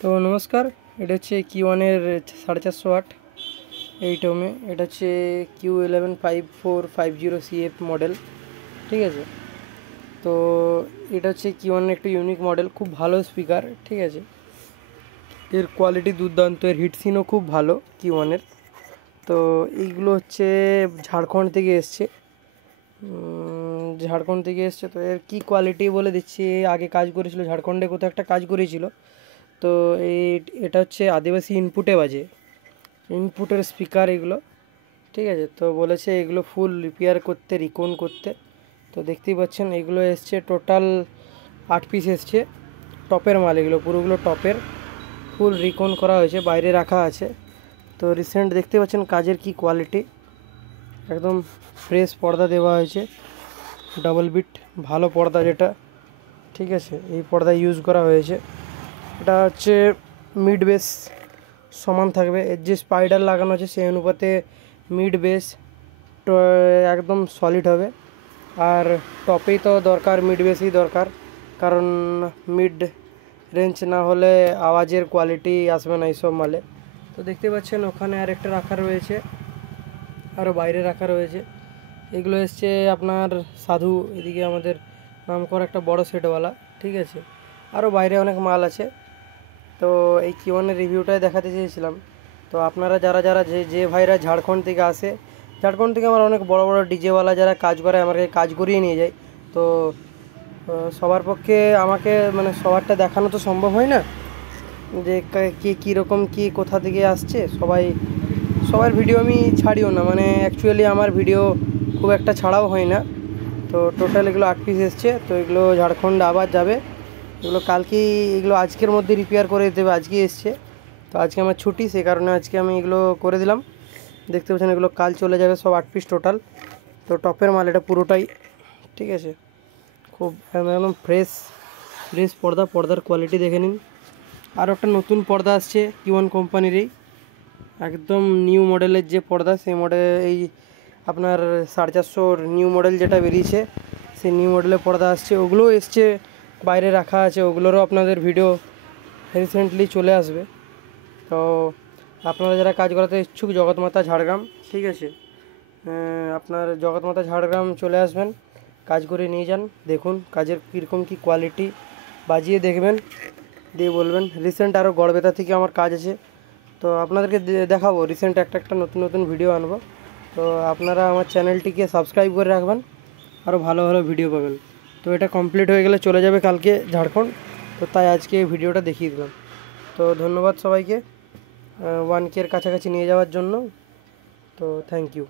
তো নমস্কার, এটা হচ্ছে কিউ1-এর 450 ওয়াট এই টোমে। এটা হচ্ছে Q115450CF মডেল, ঠিক আছে। তো এটা হচ্ছে কিউ1 একটু ইউনিক মডেল, খুব ভালো স্পিকার, ঠিক আছে। এর কোয়ালিটি দুর্দান্ত, এর হিটসিনও খুব ভালো কিউ1-এর। তো এইগুলো হচ্ছে ঝাড়খণ্ড থেকে এসছে, তো এর কী কোয়ালিটি বলে দিচ্ছি। আগে কাজ করেছিল ঝাড়খণ্ডে, কোথাও একটা কাজ করেছিল। তো এটা হচ্ছে আদিবাসী ইনপুটে বাজে, ইনপুটের স্পিকার এগুলো, ঠিক আছে। তো বলেছে এগুলো ফুল রিপেয়ার করতে, রিকন করতে। তো দেখতেই পাচ্ছেন এগুলো এসছে টোটাল 8 পিস এসছে, টপের মাল এগুলো, পুরোগুলো টপের, ফুল রিকন করা হয়েছে, বাইরে রাখা আছে। তো রিসেন্ট দেখতে পাচ্ছেন কাজের কি কোয়ালিটি, একদম ফ্রেশ পর্দা দেওয়া হয়েছে, ডাবল বিট ভালো পর্দা যেটা, ঠিক আছে। এই পর্দা ইউজ করা হয়েছে। এটা হচ্ছে মিড বেস সমান থাকবে, এর যে স্পাইডার লাগানো আছে সেই অনুপাতে মিড বেস একদম সলিড হবে। আর টপেই তো দরকার, মিড বেসই দরকার, কারণ মিড রেঞ্জ না হলে আওয়াজের কোয়ালিটি আসবে না এইসব মালে। তো দেখতে পাচ্ছেন ওখানে আরেকটা রাখা রয়েছে, আরও বাইরে রাখা রয়েছে। এগুলো এসছে আপনার সাধু, এদিকে আমাদের নাম করা একটা বড় সেটওয়ালা, ঠিক আছে। আরও বাইরে অনেক মাল আছে। তো এই কিউ1-এর রিভিউটাই দেখাতে চেয়েছিলাম। তো আপনারা যারা যারা যে ভাইরা ঝাড়খণ্ড থেকে আসে, ঝাড়খণ্ড থেকে আমার অনেক বড় বড় ডিজেওয়ালা যারা কাজ করে আমাকে কাজ করিয়ে নিয়ে যায়। তো সবার পক্ষে আমাকে মানে সবারটা দেখানো তো সম্ভব হয় না, যে কে কীরকম কী কোথা থেকে আসছে। সবার ভিডিও আমি ছাড়িও না, মানে অ্যাকচুয়ালি আমার ভিডিও খুব একটা ছাড়াও হয় না। তো টোটাল এগুলো 8 পিস এসছে। তো এগুলো ঝাড়খণ্ড আবার যাবে, এগুলো কালকেই, এগুলো আজকের মধ্যে রিপেয়ার করে দেবে, আজকে এসছে। তো আজকে আমার ছুটি, সেই কারণে আজকে আমি এগুলো করে দিলাম। দেখতে পাচ্ছেন এগুলো কাল চলে যাবে, সব 8 পিস টোটাল। তো টপের মাল এটা পুরোটাই, ঠিক আছে। খুব একদম ফ্রেশ পর্দার কোয়ালিটি দেখে নিন। আর একটা নতুন পর্দা আসছে কিউ1 কোম্পানিরই, একদম নিউ মডেলের যে পর্দা, সেই মডেল এই আপনার 450 নিউ মডেল যেটা বেরিয়েছে, সেই নিউ মডেলের পর্দা আসছে। ওগুলোও এসছে, বাইরে রাখা আছে, ওগুলোরও আপনাদের ভিডিও রিসেন্টলি চলে আসবে। তো আপনারা যারা কাজ করাতে ইচ্ছুক, জগৎমাতা ঝাড়গ্রাম, ঠিক আছে, আপনার জগৎমাতা ঝাড়গ্রাম চলে আসবেন, কাজ করে নিয়ে যান, দেখুন কাজের কীরকম কী কোয়ালিটি, বাজিয়ে দেখবেন, দিয়ে বলবেন। রিসেন্ট আরও গড়বেতা থেকে আমার কাজ আছে, তো আপনাদেরকে দেখাবো রিসেন্ট একটা নতুন ভিডিও আনবো। তো আপনারা আমার চ্যানেলটিকে সাবস্ক্রাইব করে রাখবেন, আরও ভালো ভালো ভিডিও পাবেন। তো এটা কমপ্লিট হয়ে গেলে চলে যাবে কালকে ঝাড়খণ্ড, তো তাই আজকে এই ভিডিওটা দেখিয়ে দিলাম। তো ধন্যবাদ সবাইকে 1K কাছাকাছি নিয়ে যাওয়ার জন্য। তো থ্যাংক ইউ।